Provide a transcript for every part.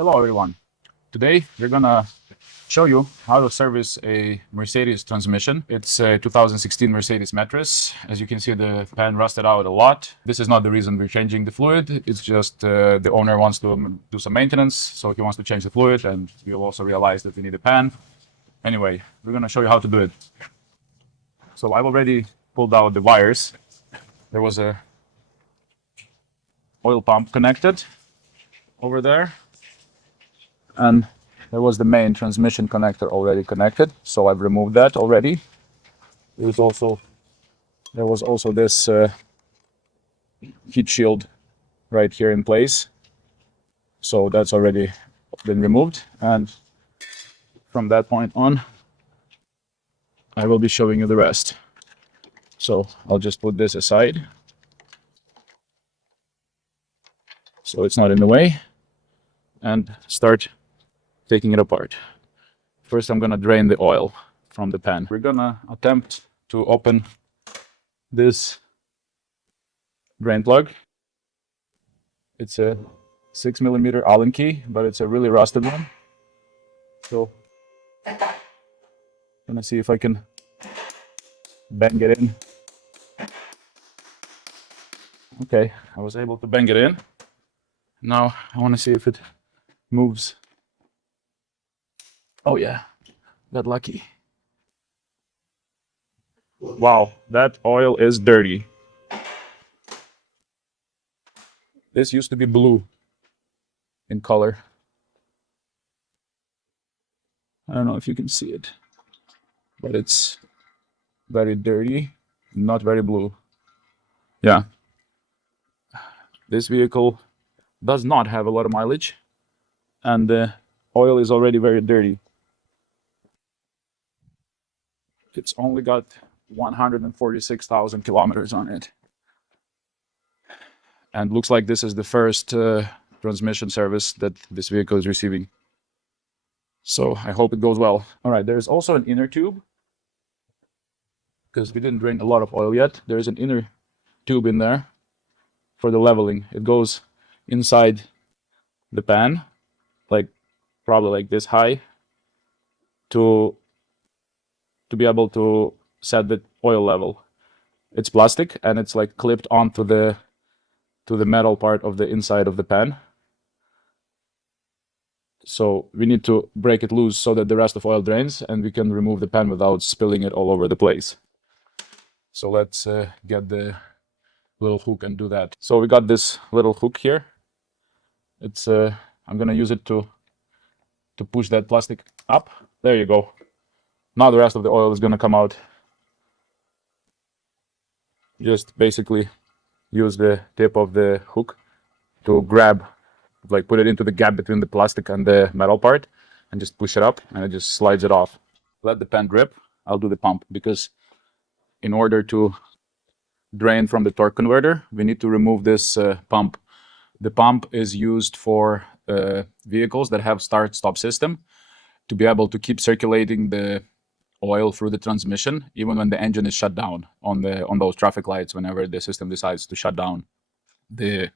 Hello everyone. Today we're gonna show you how to service a Mercedes transmission. It's a 2016 Mercedes Metris. As you can see, the pan rusted out a lot. This is not the reason we're changing the fluid. It's just the owner wants to do some maintenance, so he wants to change the fluid, and we'll also realize that we need a pan. Anyway, we're gonna show you how to do it. So I've already pulled out the wires. There was a oil pump connected over there, and there was the main transmission connector already connected, so I've removed that already. There was also this heat shield right here in place, so that's already been removed. And from that point on, I will be showing you the rest. So I'll just put this aside so it's not in the way, and start taking it apart. First, I'm gonna drain the oil from the pan. We're gonna attempt to open this drain plug. It's a 6mm Allen key, but it's a really rusted one. So I'm gonna see if I can bang it in. Okay, I was able to bang it in. Now I want to see if it moves. Oh yeah, got lucky. Wow, that oil is dirty. This used to be blue in color. I don't know if you can see it, but it's very dirty, not very blue. Yeah, this vehicle does not have a lot of mileage, and the oil is already very dirty. It's only got 146,000 kilometers on it. And looks like this is the first transmission service that this vehicle is receiving. So I hope it goes well. All right, there's also an inner tube, because we didn't drain a lot of oil yet. There's an inner tube in there for the leveling. It goes inside the pan, like probably like this high, to be able to set the oil level. It's plastic and it's like clipped onto the metal part of the inside of the pan. So we need to break it loose so that the rest of oil drains and we can remove the pan without spilling it all over the place. So let's get the little hook and do that. So we got this little hook here. It's I'm gonna use it to push that plastic up. There you go. Now the rest of the oil is gonna come out. Just basically use the tip of the hook to grab, like put it into the gap between the plastic and the metal part, and just push it up, and it just slides it off. Let the pan drip. I'll do the pump, because in order to drain from the torque converter, we need to remove this pump. The pump is used for vehicles that have start-stop system, to be able to keep circulating the oil through the transmission even when the engine is shut down on those traffic lights whenever the system decides to shut down the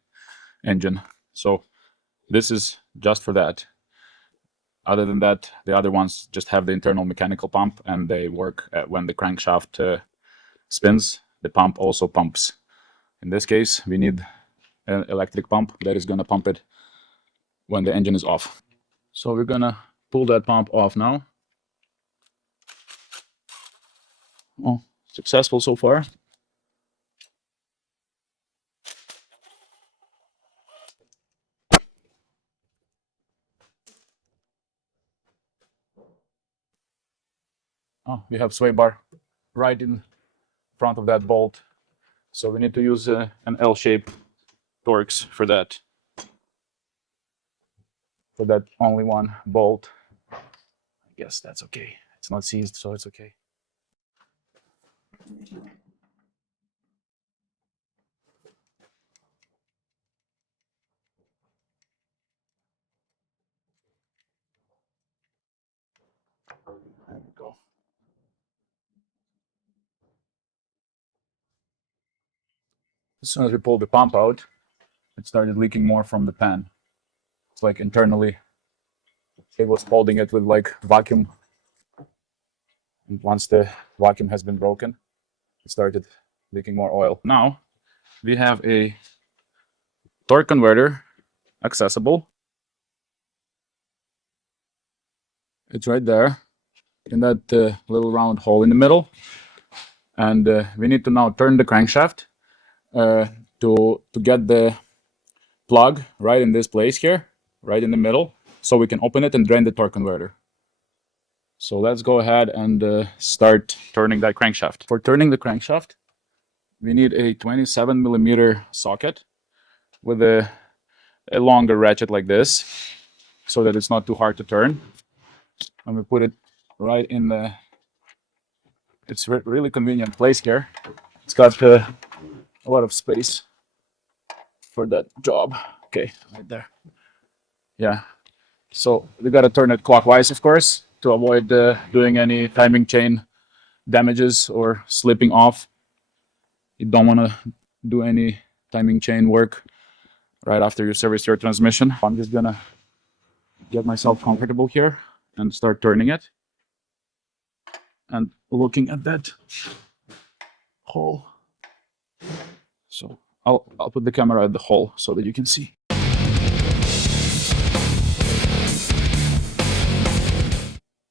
engine. So this is just for that. Other than that, the other ones just have the internal mechanical pump, and they work when the crankshaft spins. The pump also pumps. In this case, we need an electric pump that is going to pump it when the engine is off. So we're going to pull that pump off now. Oh, successful so far. Oh, we have sway bar right in front of that bolt. So we need to use an L-shaped Torx for that. For that only one bolt. I guess that's okay. It's not seized, so it's okay. There we go. As soon as we pulled the pump out, it started leaking more from the pan. It's like internally it was holding it with like vacuum. And once the vacuum has been broken, it started leaking more oil. Now we have a torque converter accessible. It's right there in that little round hole in the middle. And we need to now turn the crankshaft to get the plug right in this place here, right in the middle, so we can open it and drain the torque converter. So let's go ahead and start turning that crankshaft. For turning the crankshaft, we need a 27 millimeter socket with a longer ratchet like this, so that it's not too hard to turn. And we put it right in the, it's really convenient place here. It's got a lot of space for that job. Okay, right there. Yeah. So we got to turn it clockwise, of course, to avoid doing any timing chain damages or slipping off. You don't want to do any timing chain work right after you service your transmission. I'm just gonna get myself comfortable here and start turning it and looking at that hole. So I'll put the camera at the hole so that you can see.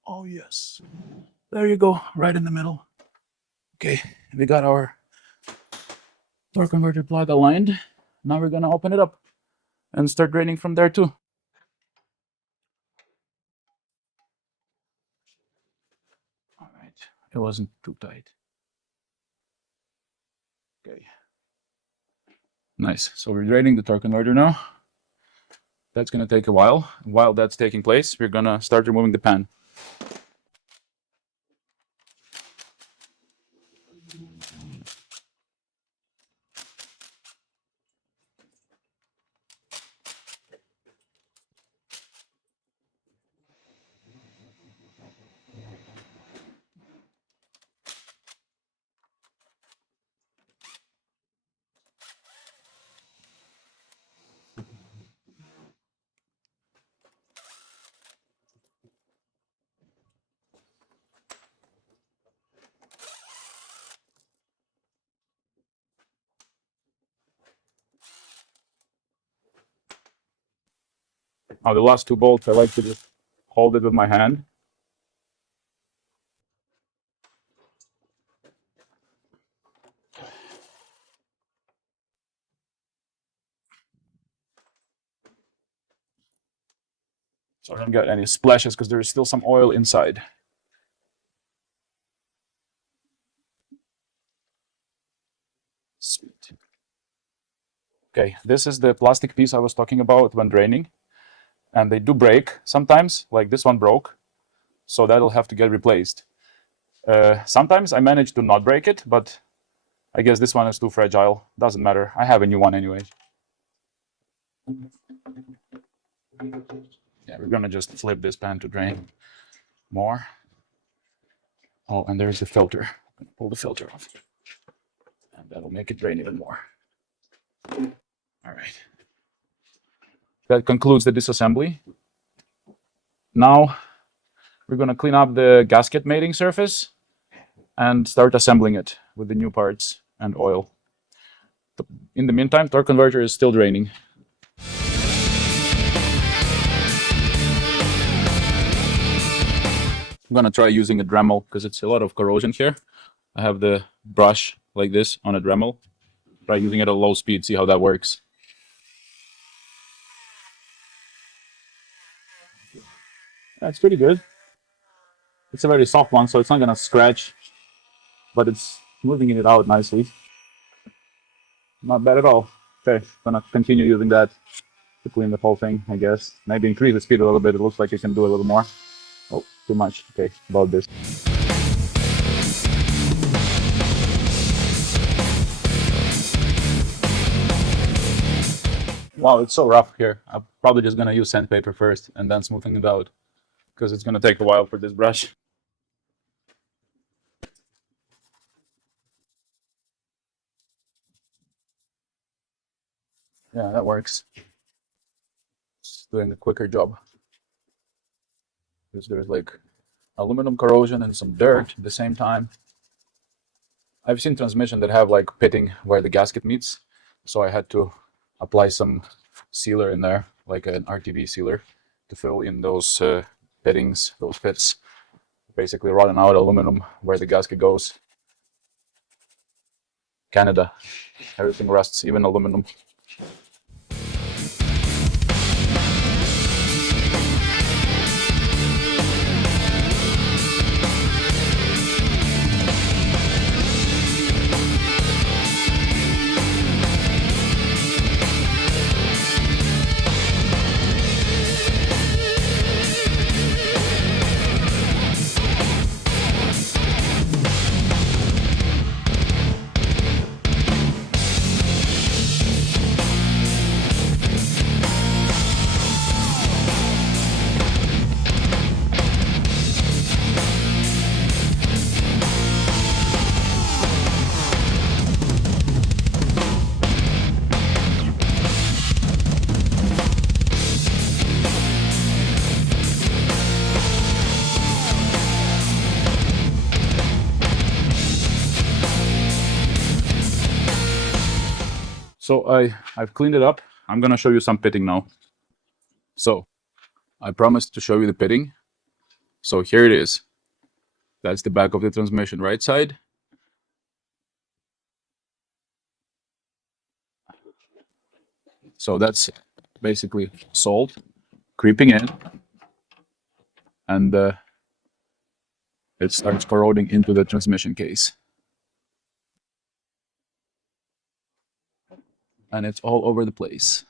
Oh yes, there you go, right in the middle. Okay, we got our torque converter plug aligned. Now we're gonna open it up and start draining from there too. All right, it wasn't too tight. Okay, nice. So we're draining the torque converter now. That's gonna take a while. While that's taking place, we're gonna start removing the pan. Now the last two bolts, I like to just hold it with my hand. So I don't get any splashes because there is still some oil inside. Sweet. Okay, this is the plastic piece I was talking about when draining. And they do break sometimes, like this one broke. So that'll have to get replaced. Sometimes I manage to not break it, but I guess this one is too fragile. Doesn't matter. I have a new one anyway. Yeah, we're gonna just flip this pan to drain more. Oh, and there's the filter. Pull the filter off. And that'll make it drain even more. All right. That concludes the disassembly. Now we're gonna clean up the gasket mating surface and start assembling it with the new parts and oil. In the meantime, torque converter is still draining. I'm gonna try using a Dremel because it's a lot of corrosion here. I have the brush like this on a Dremel. Try using it at low speed, see how that works. That's pretty good. It's a very soft one, so it's not gonna scratch, but it's moving it out nicely. Not bad at all. Okay, gonna continue using that to clean the whole thing, I guess. Maybe increase the speed a little bit. It looks like you can do a little more. Oh, too much. Okay, about this. Wow, it's so rough here. I'm probably just gonna use sandpaper first and then smoothing it out because it's gonna take a while for this brush. Yeah, that works. It's doing a quicker job. because there's like aluminum corrosion and some dirt at the same time. I've seen transmission that have like pitting where the gasket meets, so I had to apply some sealer in there, like an RTV sealer, to fill in those fittings, those pits, basically running out aluminum where the gasket goes. Canada, everything rusts, even aluminum. So I've cleaned it up. I'm gonna show you some pitting now. So I promised to show you the pitting. So here it is. That's the back of the transmission, right side. So that's basically salt creeping in, and it starts corroding into the transmission case. And it's all over the place.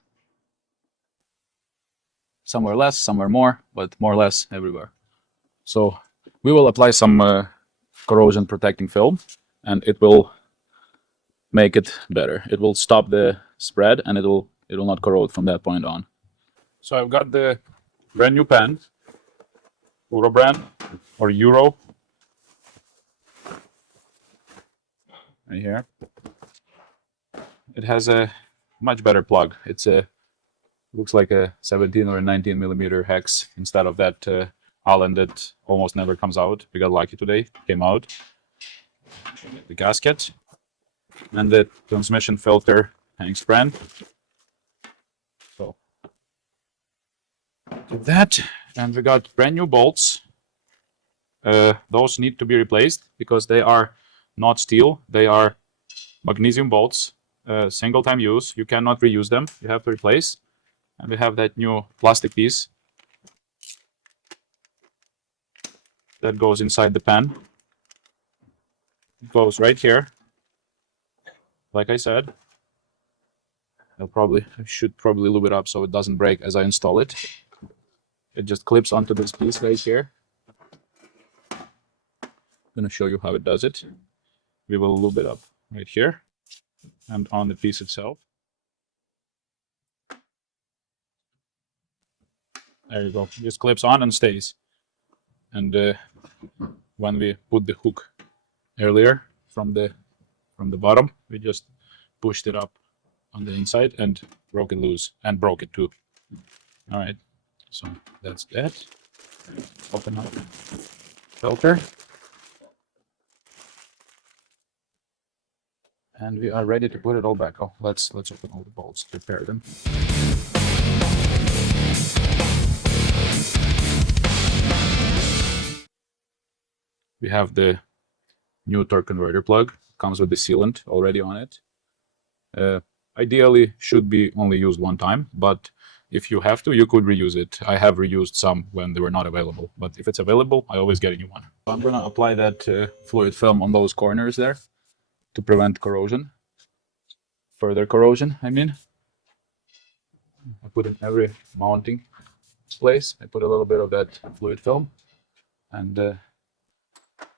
Somewhere less, somewhere more, but more or less everywhere. So we will apply some corrosion protecting film, and it will make it better. It will stop the spread, and it will not corrode from that point on. So I've got the brand new pan, Euro brand or Euro, right here. It has a much better plug. It's a looks like a 17 or a 19 millimeter hex instead of that Allen that almost never comes out. We got lucky today, came out. The gasket and the transmission filter hang spring. So that, and we got brand new bolts. Those need to be replaced because they are not steel. They are magnesium bolts, single time use. You cannot reuse them. You have to replace. And we have that new plastic piece that goes inside the pan. It goes right here. Like I said, I should probably lube it up so it doesn't break as I install it. It just clips onto this piece right here. I'm gonna show you how it does it. We will lube it up right here and on the piece itself. There you go. It just clips on and stays. And when we put the hook earlier from the bottom, we just pushed it up on the inside and broke it loose, and broke it too. All right, so that's that. Open up filter, and we are ready to put it all back. Oh, let's open all the bolts, prepare them. We have the new torque converter plug. Comes with the sealant already on it. Ideally, should be only used one time, but if you have to, you could reuse it. I have reused some when they were not available, but if it's available, I always get a new one. I'm gonna apply that fluid film on those corners there to prevent corrosion. Further corrosion, I mean. I put in every mounting place. I put a little bit of that fluid film, and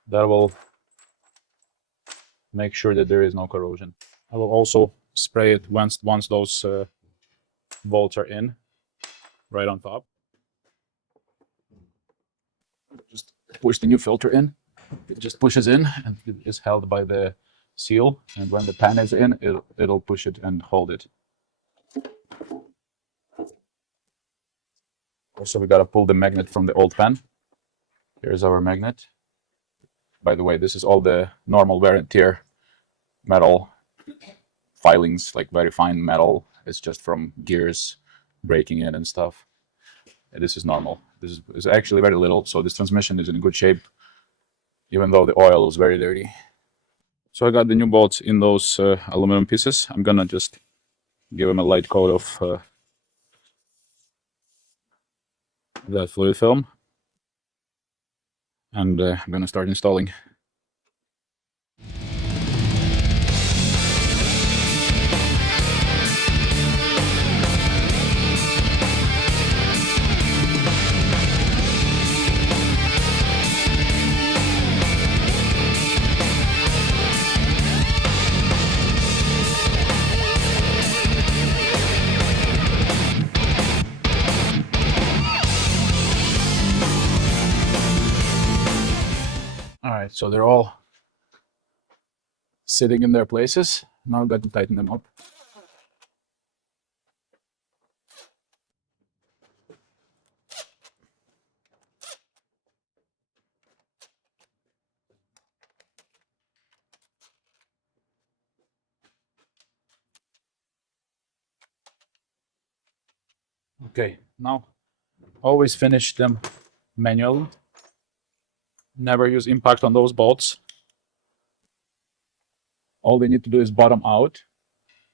that will make sure that there is no corrosion. I will also spray it once those bolts are in, right on top. Just push the new filter in. It just pushes in, and it is held by the seal. And when the pan is in, it'll push it and hold it. Also, we gotta pull the magnet from the old pan Here's our magnet. By the way, this is all the normal wear and tear metal filings, like very fine metal. It's just from gears breaking in and stuff. And this is normal. This is actually very little, so this transmission is in good shape, even though the oil is very dirty. So I got the new bolts in those aluminum pieces. I'm gonna just give them a light coat of that fluid film, and I'm gonna start installing. All right, so they're all sitting in their places. Now I've got to tighten them up. Okay, now always finish them manually. Never use impact on those bolts. All they need to do is bottom out.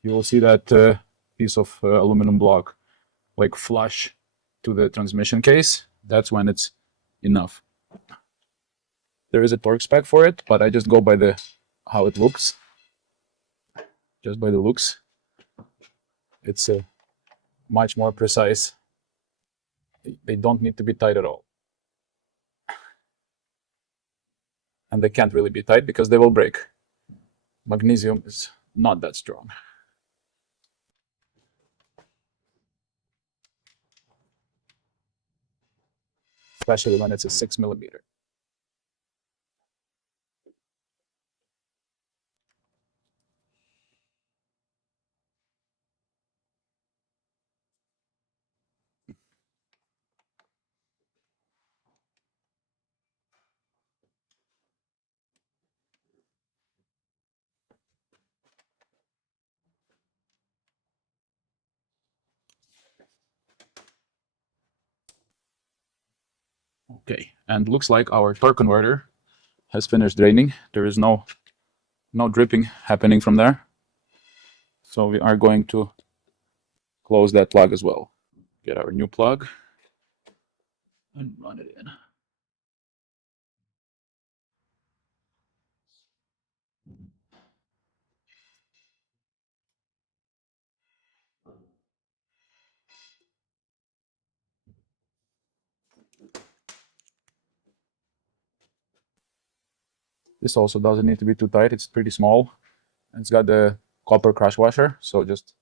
You will see that piece of aluminum block like flush to the transmission case. That's when it's enough. There is a torque spec for it, but I just go by the how it looks. Just by the looks, it's much more precise. They don't need to be tight at all. And they can't really be tight because they will break. Magnesium is not that strong. Especially when it's a 6mm. Okay, and looks like our torque converter has finished draining. There is no dripping happening from there. So we are going to close that plug as well. Get our new plug and run it in. This also doesn't need to be too tight. It's pretty small. It's got the copper crush washer, so just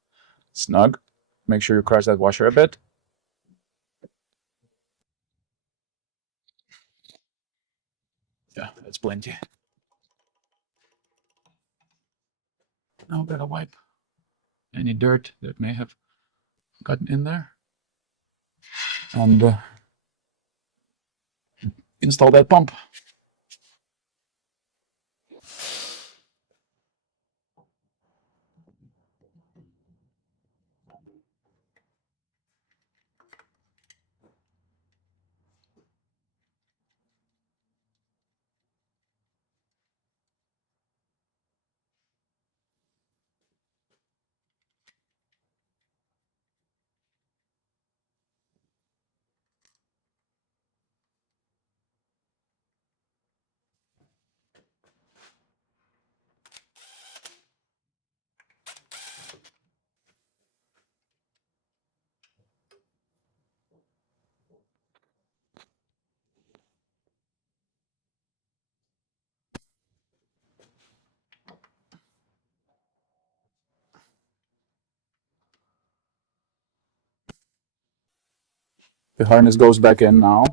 snug. Make sure you crush that washer a bit. Yeah, that's plenty. Now gotta wipe any dirt that may have gotten in there. And install that pump. The harness goes back in now.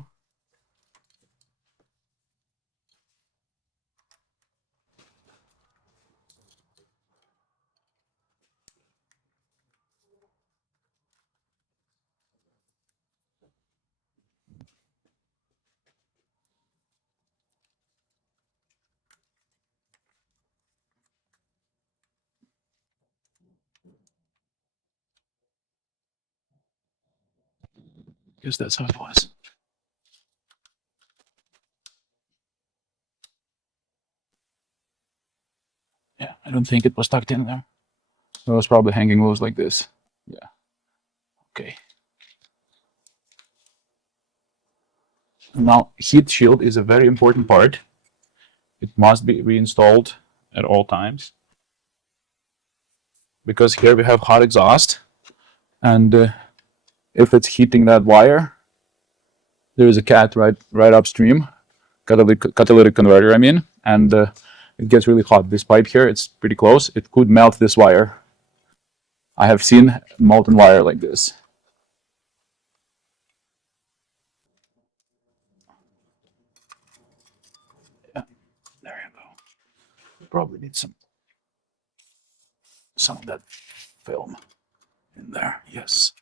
Guess that's how it was. Yeah, I don't think it was tucked in there. It was probably hanging loose like this. Yeah. Okay. Now, heat shield is a very important part. It must be reinstalled at all times because here we have hot exhaust, and if it's heating that wire, there is a cat right upstream, catalytic converter, I mean, and it gets really hot. This pipe here, it's pretty close. It could melt this wire. I have seen molten wire like this. Yeah, there you go. Probably need some of that film in there. Yes.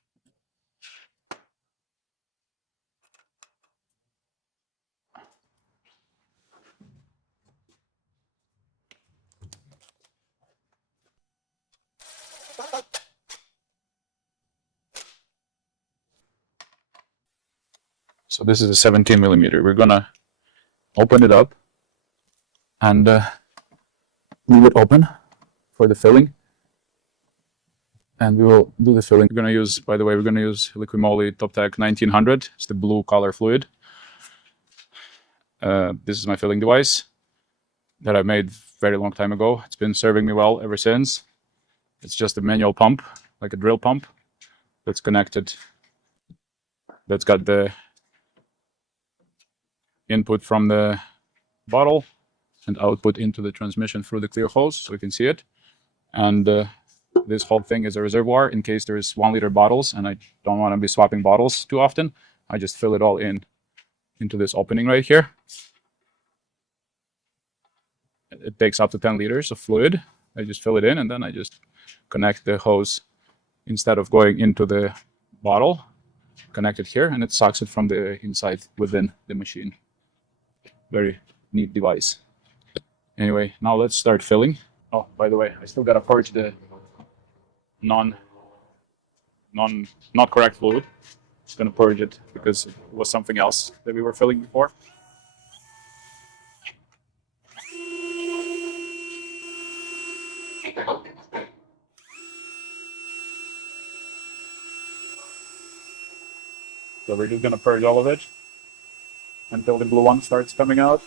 So this is a 17 millimeter. We're gonna open it up and leave it open for the filling. And we will do the filling. We're gonna use, by the way, we're gonna use Liqui Moly TopTech 1900. It's the blue color fluid. This is my filling device that I made very long time ago. It's been serving me well ever since. It's just a manual pump, like a drill pump, that's connected. That's got the input from the bottle and output into the transmission through the clear hose, so you can see it. And this whole thing is a reservoir in case there's 1 liter bottles and I don't want to be swapping bottles too often. I just fill it all into this opening right here. It takes up to 10 liters of fluid. I just fill it in and then I just connect the hose instead of going into the bottle, connect it here, and it sucks it from the inside within the machine. Very neat device. Anyway, now let's start filling. Oh, by the way, I still gotta purge the not correct fluid. Just gonna purge it because it was something else that we were filling before. So we're just gonna purge all of it until the blue one starts coming out.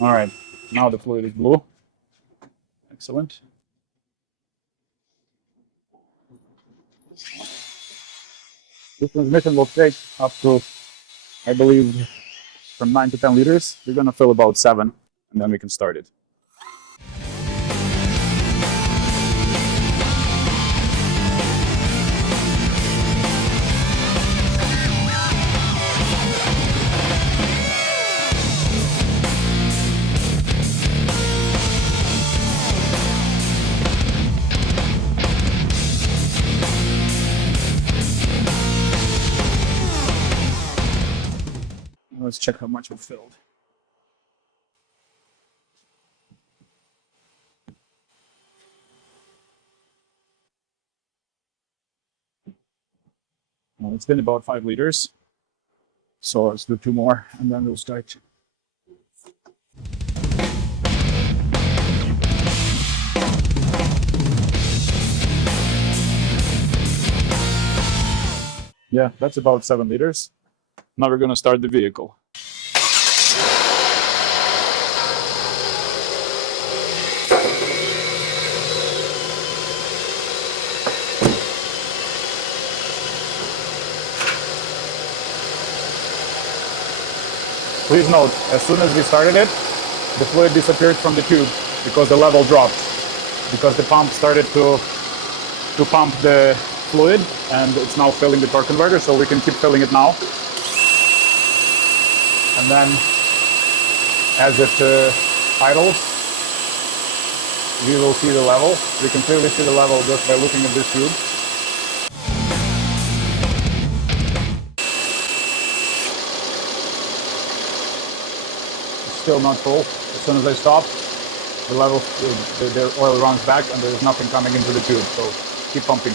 All right, now the fluid is blue. Excellent. This transmission will take up to, I believe, from 9 to 10 liters. We're gonna fill about 7, and then we can start it. Let's check how much we filled. Well, it's been about 5 liters. So let's do 2 more and then we'll start. Yeah, that's about 7 liters. Now we're gonna start the vehicle. Please note, as soon as we started it, the fluid disappeared from the tube because the level dropped. Because the pump started to pump the fluid and it's now filling the torque converter, so we can keep filling it now. And then as it idles, we will see the level. We can clearly see the level just by looking at this tube. still not full. As soon as I stop, the level, the oil runs back and there's nothing coming into the tube. So keep pumping.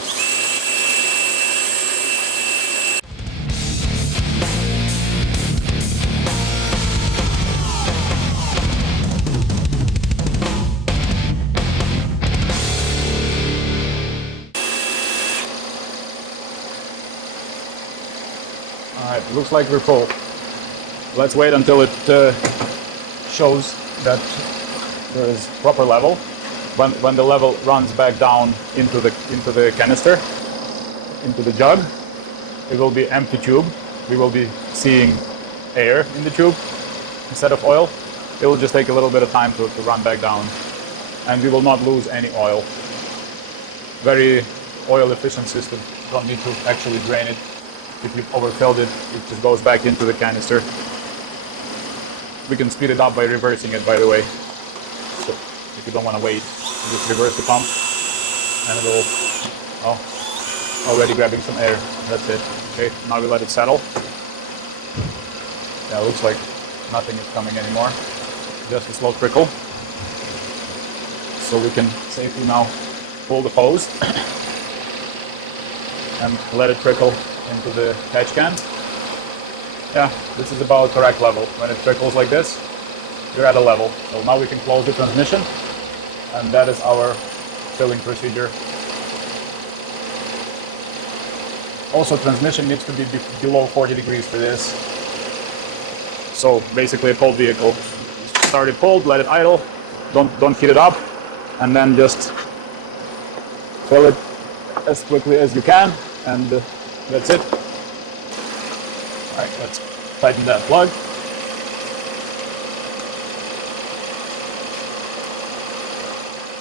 Alright, looks like we're full. Let's wait until it shows that there is proper level. When the level runs back down into the canister, into the jug, it will be empty tube. We will be seeing air in the tube instead of oil. It will just take a little bit of time to run back down, and we will not lose any oil. Very oil efficient system. Don't need to actually drain it. If you've overfilled it, it just goes back into the canister. We can speed it up by reversing it, by the way. So if you don't want to wait, you just reverse the pump and it'll, oh, already grabbing some air. That's it. Okay, now we let it settle. Yeah, it looks like nothing is coming anymore. Just a slow trickle. So we can safely now pull the hose and let it trickle into the catch can. Yeah, this is about correct level. When it trickles like this, you're at a level. So now we can close the transmission, and that is our filling procedure. Also, transmission needs to be below 40 degrees for this. So basically a cold vehicle. Start it cold, let it idle, don't heat it up, and then just fill it as quickly as you can, and that's it. Alright, let's tighten that plug.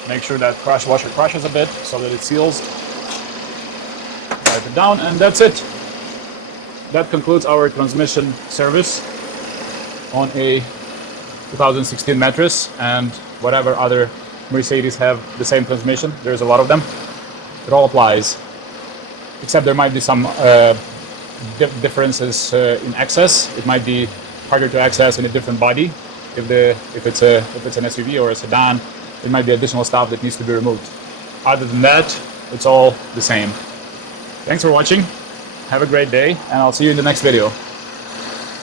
Make sure that crush washer crushes a bit so that it seals. Wipe it down, and that's it. That concludes our transmission service on a 2016 Metris, and whatever other Mercedes have the same transmission. There's a lot of them. It all applies, except there might be some differences in access. It might be harder to access in a different body. If it's an SUV or a sedan, it might be additional stuff that needs to be removed. Other than that, it's all the same. Thanks for watching. Have a great day, and I'll see you in the next video.